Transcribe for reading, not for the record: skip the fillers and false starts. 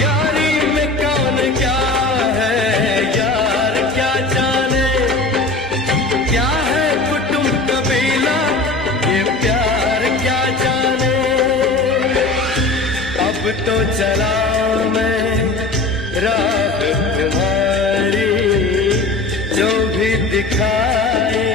यारी में कौन क्या है यार क्या जाने, क्या है कुटुंब कबीला ये प्यार क्या जाने। अब तो चला मैं राह तुम्हारी, जो भी दिखाए